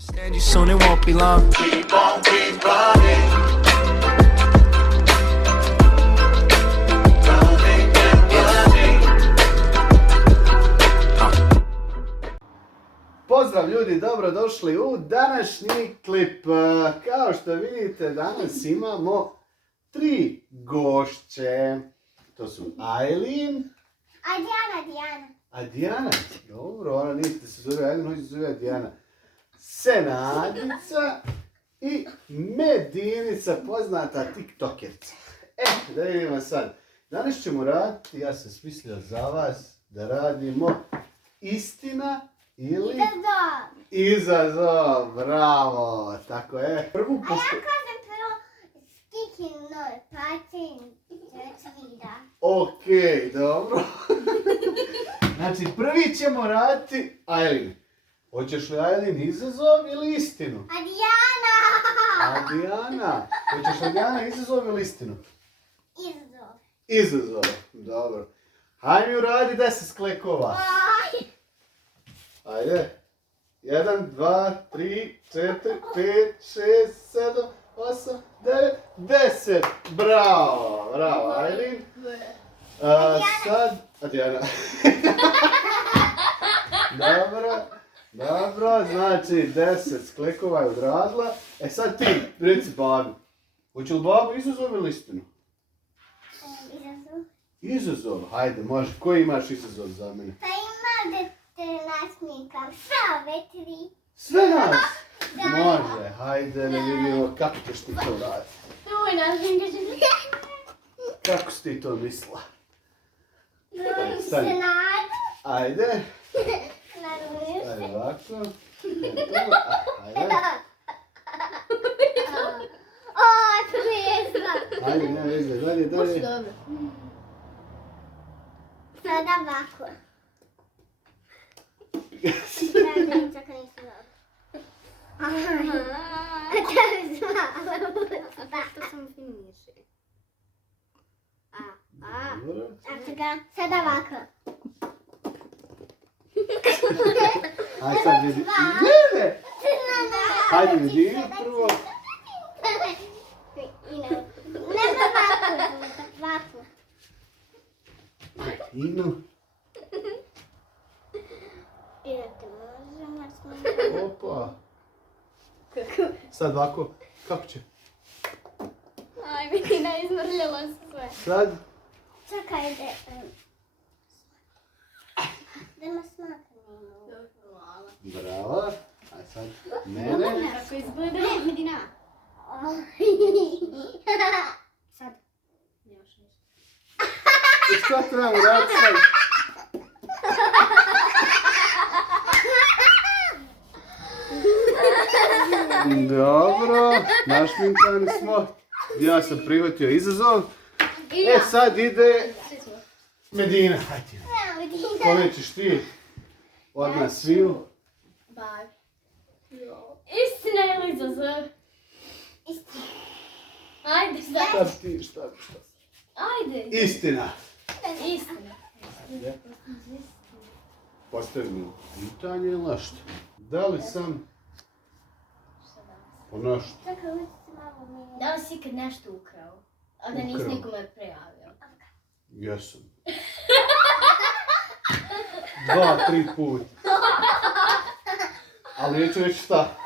Understand you soon, it won't be long. Keep on, keep running. Running and running. Pozdrav ljudi, dobrodošli u današnji klip. Kao što vidite, danas imamo 3 gošće. To su Aileen. A Dijana? Dobro, ona nije se zove Aileen, hoće se zove Dijana. Senadica i Medinica, poznata tiktokerca. Da vidimo sad. Danas ćemo raditi, ja sam smislio za vas, da radimo istina ili... Izazov, bravo, tako je. Prvu A ja kažem prvo sticky noj, patin, svida. Okej, dobro. Znači, prvi ćemo raditi Aileen. Hoćeš li Aileen izazov ili istinu? A Dijana? Hoćeš li Dijana izazov ili istinu? Izazov. Izazov, dobro. Hajde mi uradi 10 sklekova. Ajde. 1, 2, 3, 4, 5, 6, 7, 8, 9, 10. Bravo, bravo, Aileen. Sad, a Dijana. Dobro, znači 10 sklekova je odradila. Sad ti, reci babi. Hoće li babu izazov ili istinu? Izazov. Izazov, hajde, može. Koji imaš izazov za mene? Pa ima da te nasmijekam sve ove 3. Sve nas? Može, hajde da vidimo kako ćeš ti to raditi. Kako si ti to mislila? Stani. Ajde. Ajde ovako. Ajde. Ajde, ne veze, dalje. Sada ovako. Sada ovako. Ajde sad vidi. Ne! Hajde vidi prvo. Ovako. Inu. Opa. Sad ovako. Kako će? Aj, Medina, izmrljala se sve. Sad. Čekaj, da me smaka nema. Bravo. Ajde sad. Mene. Kako izgleda? Medina. Sad. Još nešto. I što trebamo raditi sad? Dobro, našminkani smo. Ja sam prihvatio izazov. Sad ide Medina. Hajde. Kome ćeš ti? Od nas sviju. Baj. Istina ili izazov? Istina. Ajde, Šta? Ajde. Istina. Istina. Postavim mi pitanje ili što? Da li sam ponašao? Čekaj, uvijek se malo mijenja. Da li si ikad nešto ukrao? A da nisi Ukrao? nikome prijavio? Jesam. 2-3 put. Ali neću reći šta.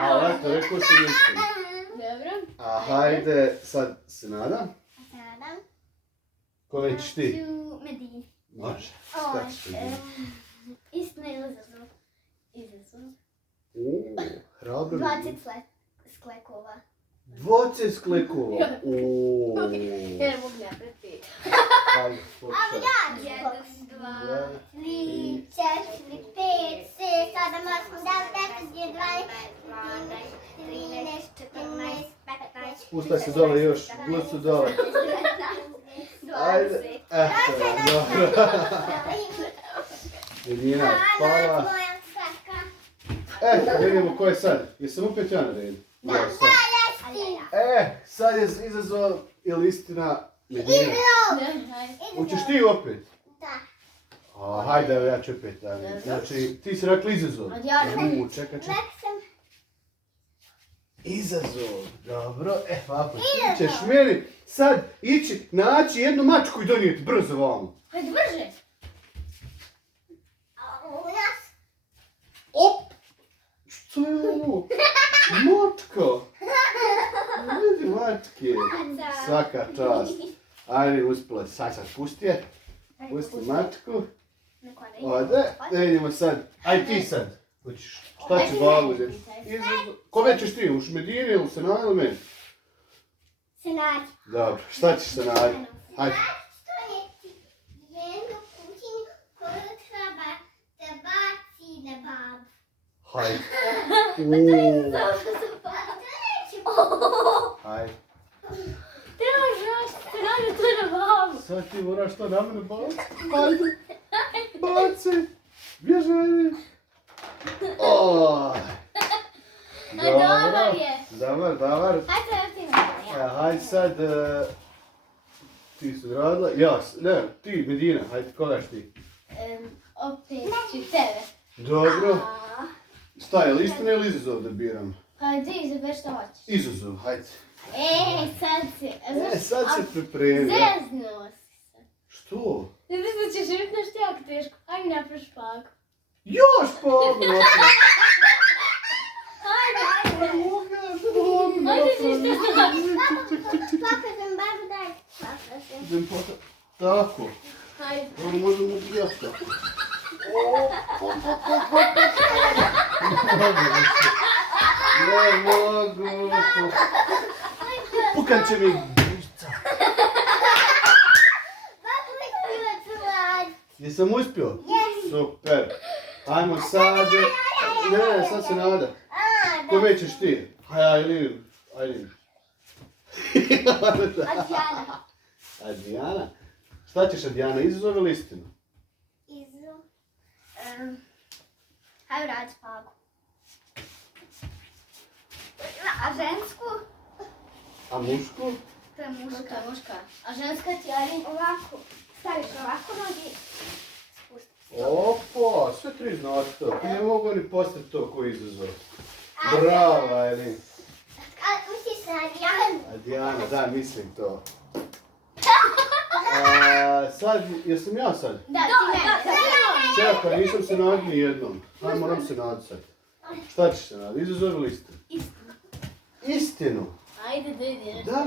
Ali eto, rekao sam istinu. Dobro. A hajde, sad se nadam. Sada. Kome ćeš ti? Ću Medini. Može. Šta ćeš ti? Istina ili izazov? Izazov. Hrabro. 20 sklekova. 20 sklekova. Jer mogu napreti. Hajde, pokušaj. 1, 2, 3, 4, 5, 6, 7, 8, 9, 10, 11, 12, 13, 14, 15. Spustaj se dole još, gucu dole. Ajde. Eto, dobro. Jedina pala. Moja svaka. Vidimo ko je sad. Jesam opet ja na redu? Da, Ja sam. Sad je izazov ili istina Medina. Hoćeš ti opet? Da. Hajde, evo ja ću opet dati. Znači, ti si rekla izazov. Čekaj. Nek sam Izazov, dobro. Ovako, ti ćeš meni sad ići naći jednu mačku i donijeti brzo vamo. Hajde brže. u nas. Op! Što je ovo? Mačka! Vidi mačke. Svaka čast. Ajde, uspjela. Sad pusti je. Pusti mačku. Ode. Ne vidimo sad. Aj ti sad. Hoćeš. Šta će babu uzeti? Kome ćeš ti? U Šmedini ili se nadali meni? Se nađi. Dobro. Šta ćeš se nadati? Ajde. Što je ti jednu kućinu koju treba da baci na babu? Hajde. Hajde. Trebaš se radi to na babu. Sad ti moraš to na mene baciti. Hajde. Baci. Bježi meni. Dobar je. Dobar. Hajde sad ti na Hajde sad. Ti su radila. Ja, ne, ti Medina. Hajde, kodaš ti? Opet ću tebe. Dobro. Šta je, istina ili izazov da biram? Hajde, izaber što hoćeš. Izazov, hajde. Sad si. Sad se pripremi. Zeznuo si se. Što? Ne mislim da ćeš vidjeti nešto jako teško. Ajde napravi špagu. Još pobno! Ajde. Ajde ti što znaš. Papa sam babu daj. Papa sam. Idem potom. Tako. Ajde. Ovo možemo ubijati. Ne mogu. Pukan će mi gušca. Papa mi htjela čuvati. Jesam uspio? Super. Ajmo sad. Ne, sad se nada. Kome ćeš ti? Ajde. Adjana. Adriana? Šta ćeš Adriana, izazov ili istinu? Izu. Hajde radi špagu. A žensku? A mušku? To je muška. A ženska ti ali ovako. Staviš ovako nogi. Opa, sve tri znate to. Ne mogu ni postati to ko izazov. Bravo, Ajlin. A misliš na Adrianu? Adriana, da, mislim to. Sad, jesam ja sad? Da, ti ne. Čekaj, nisam se nadao ni jednom. Aj, moram se nadati sad. Šta ćeš se nadati, izazov ili istinu? Istinu. Istinu? Ajde da ideš. Da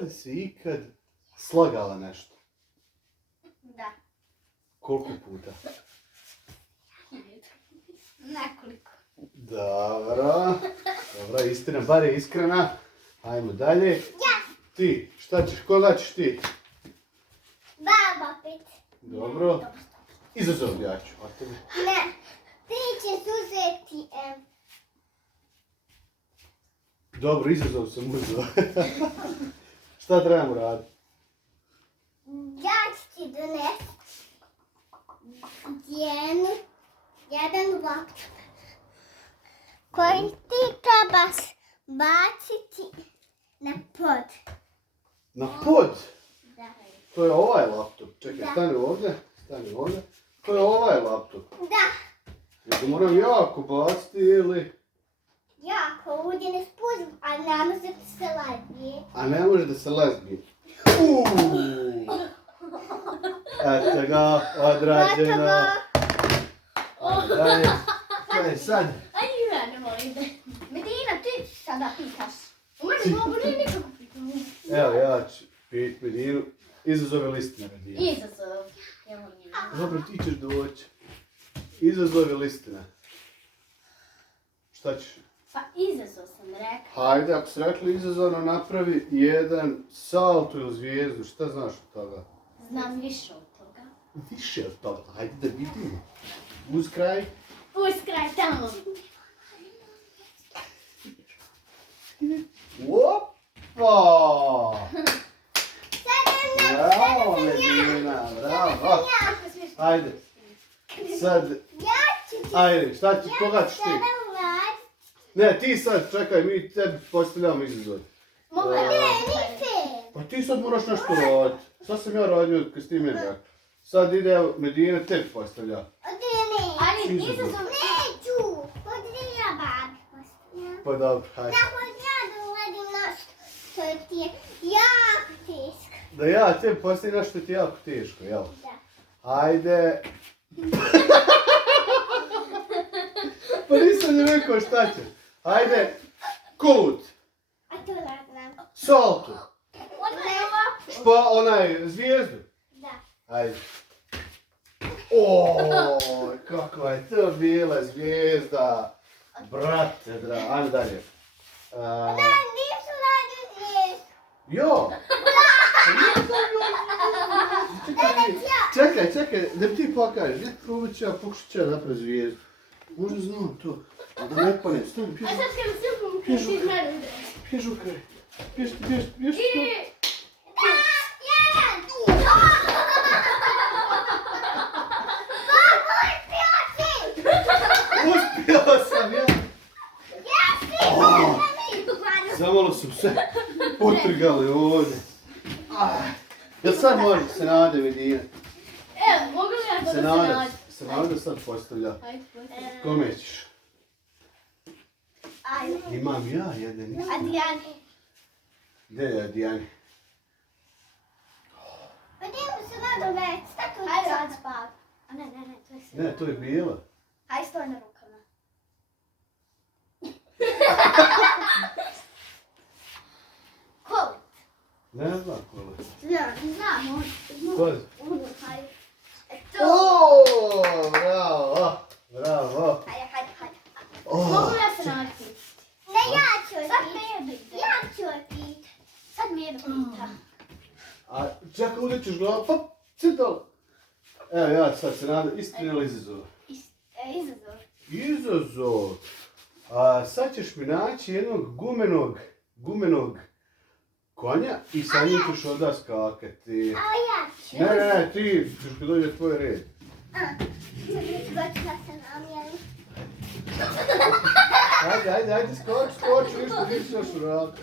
li si ikad slagala nešto? Da. Koliko puta? Nekoliko. Dobro, istina, bar je iskrena. Ajmo dalje. Ja. Ti, šta ćeš, koga ćeš ti? Baba opet. Dobro. Izazov ja ću, a tebi? Ne. Ti ćeš uzeti Dobro, izazov sam uzela. Šta trebamo raditi? ja ću ti donesti jedan laptop koji ti trebaš baciti na pod. Na pod? Da. To je ovaj laptop. Čekaj, Da. stani ovdje. To je ovaj laptop. Da. Ja ga moram jako baciti ili... Jako ovdje ne spužim, a ne može da se lazbi. A ne može da se lezbi. Eto ga, odrađeno. Daj, kaj sad? Ajde ja ne molim da. Medina, ti sada pitaš. Može mogu ne nikako pitam. Evo ja ću pit Medinu. Izazov ili istina, Medina? Izazov. Ja molim. Dobro, ti ćeš doći. Izazov ili istina? Šta ćeš? Pa izazov sam rekla. Hajde, ako si rekli izazovno, napravi jedan salto ili zvijezdu. Šta znaš od toga? Znam više od toga. Više od toga. Hajde da vidimo. Uz kraj. Uz kraj tamo. Opa! Bravo, Medina, bravo. Ajde. Sad, ajde, šta ćeš, koga ćeš ti? Ne, ti sad, čekaj, mi tebi postavljamo izazov. Mogu ja. Pa ti sad moraš nešto raditi. Sad sam ja radio kad si ti meni rekao. Sad ide Medina tebi postavlja. Ali Izazov. izazov... Neću! Hoću ja babi postavljam. Pa dobro, hajde. Da hoću ja da uradim nešto što ti je jako teško. Da ja tebi postavim nešto ti je jako teško, jel? Da. Ajde. Pa nisam ni rekao šta će. Ajde. Kulut. A to radim. Saltu. Odmah. Pa onaj zvijezdu. Da. Ajde. Oj, kakva je to bila zvijezda. Brate, ajde dalje. Nisu radim zvijezdu. Jo! Čekaj, da ti pokažeš, pokušat ću ja napraviti zvijezdu. Možda znam to, da ne panem, stani, A pježu, sad kad silkom kreći iz mene udre. pježu kraj, pježu to. Uspio sam, ja! Samo malo su sve potrgali ovdje. Jel sad može se nade Medina? Evo, mogu li ja to da se nađe? Se nade sad postavlja. Ajde, postavljam. Kome ćeš? Ajde. Imam ja jedan. A Dijani? Gdje je Dijani? Pa Dijani se nadam već. Tako je Ajde, sad. sad spav. A ne, to je sve. Ne, to je bila. Ajde, stoj na rukama. Kolit. Ne znam kola. Znam, Kola. Hajde. Eto. Oooo, bravo. Hajde. Oh, Mogu li ja se naći? Ne, ja ću Sad ti. me jedu. Ja ću ti. Sad me jedu pita. A čekaj, ovdje ćeš glavu, pa sit dole. Evo ja sad se nadam, istina ili izazov? Izazov. Izazov. A sad ćeš mi naći jednog gumenog konja i sa njim ćeš onda skakati. A ja ću. Ne, ti ćeš kad dođe tvoj red. Sad ću da se namjerim. Ajde, skoči, viš što ti ćeš uraditi.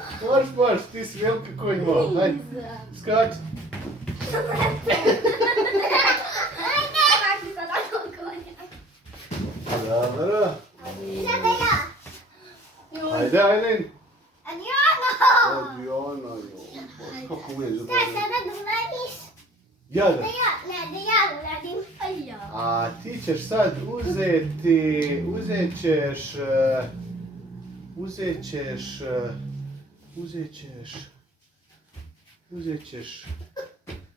Moraš, ti si velika konj mala, ajde, skači. Kako sad ako konja? Dobro. Sada ja. Ajde, Ajlin. Adriano. Adriana, kako mu je Šta zaboravio. sada da uradiš? Jada. Da ja uradim. Aj ja. A ti ćeš sad uzet ćeš,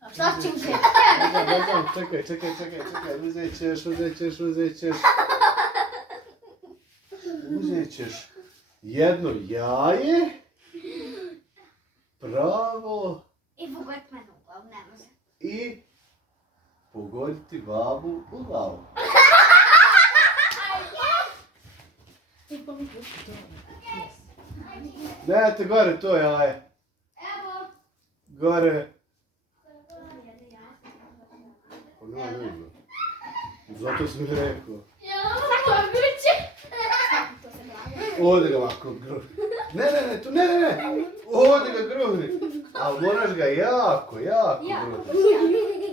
A šta ću uzeti? ne znam, čekaj, uzet ćeš jedno jaje, pravo I pogodit mene u glavu, ne može. i pogoditi babu u glavu. Dajte gore to jaje, Evo. gore. Pa ne. Zato sam mi rekao. Ja, tako je biće. To se glava. Ovdje ga ovako gruhni. Ne, tu ne. Ovdje ga gruhni. Ali moraš ga jako gruhni.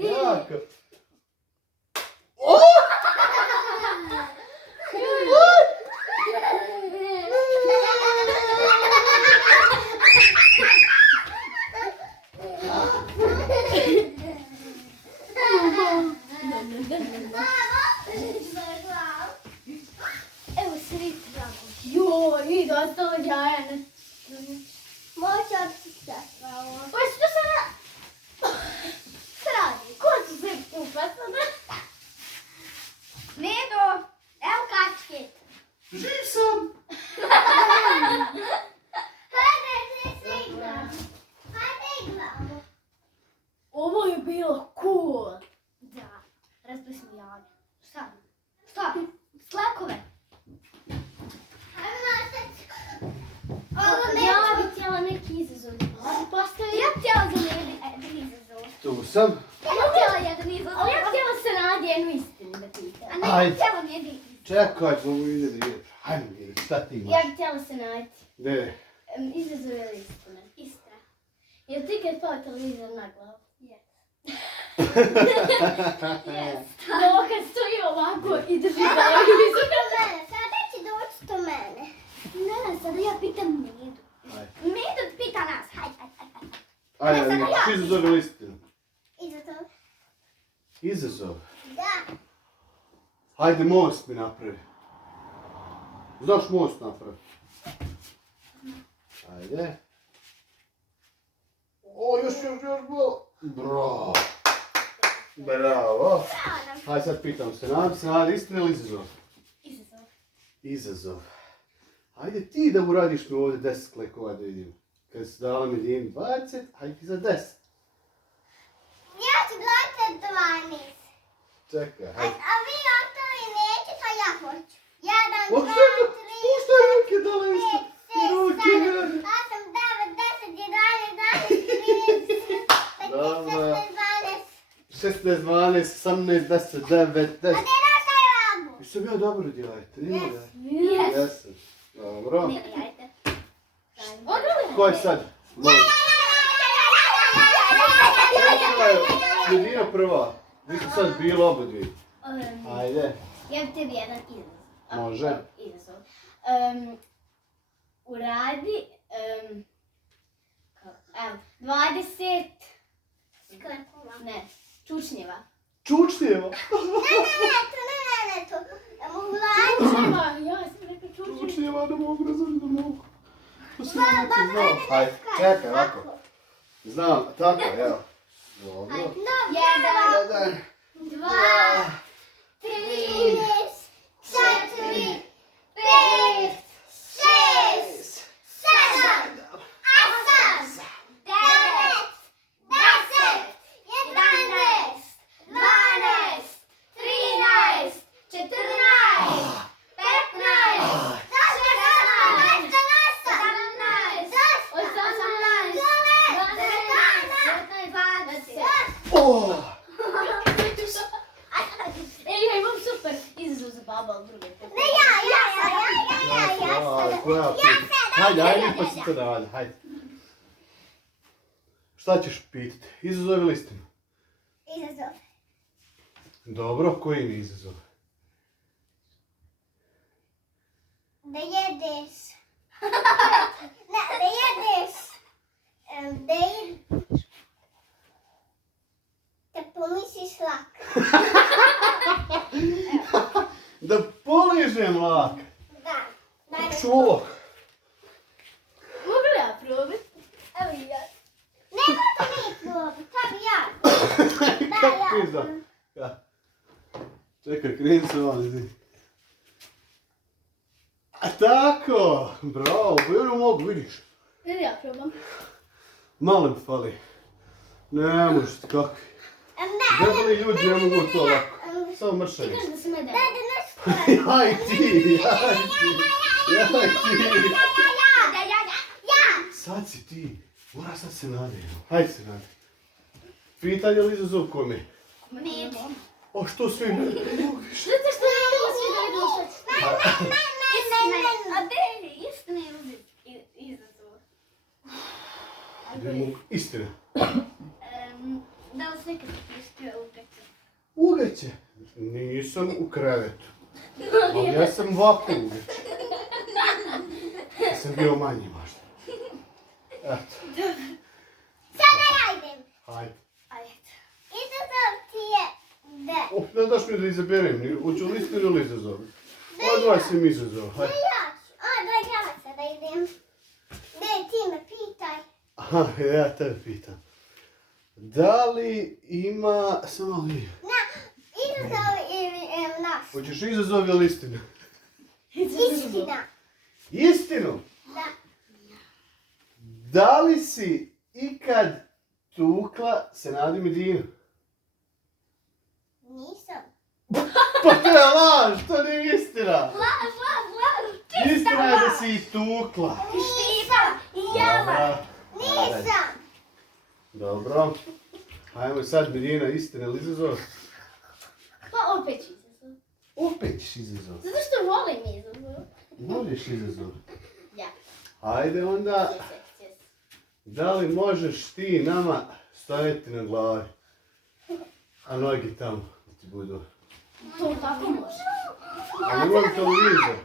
Jako. Evo svi tramo. Joj, i dosta od jaja. Možda ti se ovo. Pa što sada? Šta radi? Ko će se kupa sada? Nedo, evo kačke. Živ sam. Hajde, se igramo. Hajde igramo. Ovo je bilo cool. Da, razbili smo jaja. Šta? Slekove. Hajde nastaviti. Ja bih htjela neki izazov. Ja bih htjela za jedan izazov. Tu sam. Ja bih htjela jedan izazov. Ali ja bih htjela se radi jednu istinu da pitam. A ne, Ajde. htjela mi jednu istinu. Čekaj, mogu vidjeti gdje. Hajde vidjeti, šta ti Ja imaš? bih htjela se naći. Ne. Izazov ili istina? Istina. Jel ti kad pao televizor na glavu? Jes. Dokad stoji ovako i drži televizor. Sada će doći do mene. Ne, sada ja pitam Medu. Ajde. Medu pita nas, hajde. Ajde, sada ja vidiš izazov ili istinu? Izazov. Izazov. Da. Hajde, most mi napravi. Znaš most napravi? Ajde. O, još. Bravo. Bravo. Hajde sad pitam se, nadi istina ili izazov? Izazov. Hajde ti da uradiš mi ovdje 10 klekova da vidim. Kad si dala mi din 20, hajde ti za 10. Ja ću gledati 12. Čekaj, A hajde. vi ostali nećete, a ja hoću. 1, 2, 3, Puštaj ruke dole isto. 5, 6, Ruke 7, 8, gledaj. 9, 10, 11, 12, 13, 14, 15, 16, 17, 16, 12, 18, 10, 9, 10. A ne nastaje rabu. Jesam ja dobro djelajte, nije da? Yes. Jesam. Dobro. Ne, ajde. Odruvaj. Ko je sad? Moj. Jedina prva. Vi ste sad bili oba dvije. Ajde. Ja bi tebi jedan izazov. Može. Izazov. Uradi, evo, 20, ne, čučnjeva. Čučnjeva. Ne, to. Ulači. Ja sam rekao čučnjeva. Čučnjeva, ne mogu razumjeti, da mogu. To sam nekako znao. Hajde, čekaj, ovako. Znam, tako, evo. Dobro. Jedan, 1, 2, 3, 4, 5, 6, 7, 8, 9, 10, 11, 12, 13, 14, 15, 16, 17, 18, 20. Oh! Ja imam super izazov za babu, ali druge. Ne, ja. Hajde, ajde pa si to radi, hajde. Šta ćeš pitati? Izazov ili istinu? Izazov. Dobro, koji mi je izazov? Da jedeš. Ne, da jedeš. Da pomisliš lak. Da poližem lak. Da. Daj. Čuo. Mogu li ja probati? Evo i ja. Nemojte mi probi, to bi ja. Kako pizda? Ja. Čekaj, kreni se van, izvini. A tako, bravo, pa ja mogu, vidiš. Ne, ja probam. Malo mi fali. Ne možete, kakvi. Ne, Debeli ljudi ne mogu to lako. Samo Ti mršavi. kažeš da sam ja da dala. nešto. Jaj ti. Ja. Sad si ti. Mora sad se nadi. Hajde se nadi. Pitanje ili izazov kome? Med. O što svi ne? Zato što ne mogu svi da vidu šta ću. A de, istina je izazov. Istina. Da li si nekad prispio u peću? Ugeće. Nisam u krevetu. Ali ja sam ovako ugeće. Ja sam bio manji možda. Eto. Sada ja idem. Hajde. Ajde. Izazov ti je da. Ne daš mi da izaberem. Hoću li istinu ili izazov? Odvaj si mi izazov. Hajde. Ja ću. Daj ja sada idem. Ne, ti me pitaj. Aha, ja tebe pitam. Da li ima... Samo li... Izazov ili naš. Hoćeš izazov ili istinu? Istina. Istinu? Da. Da li si ikad tukla Senadu Medinu? Nisam. Pa to je laž, to nije istina. Laž. Istina je da si ih tukla. Nisam. Dobro. Nisam. Dobro. Hajmo sad Medina, istina ili izazov? Pa opet ću izazov. Opet ćeš izazov. Zato što volim izazov. Voliš izazov. Ja. Hajde onda, Yes. da li možeš ti nama staviti na glavi? A nogi tamo da ti budu. To tako može. A ne mogu televizor.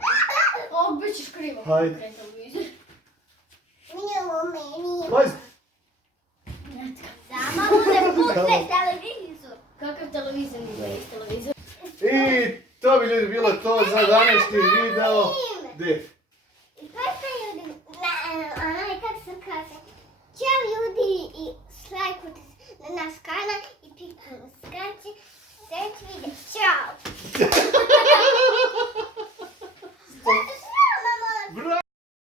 O, bit ćeš krivo. Hajde. Kaj televizor? Meni. Majz, Samo ne puste televizor. Kakav televizor nije iz televizor? i to bi ljudi bilo to za današnji video. Gdje? Pa ljudi, kako se kaže, ćao ljudi i lajkujte na naš kanal i pikujte na skraće. Sljedeći video, čao!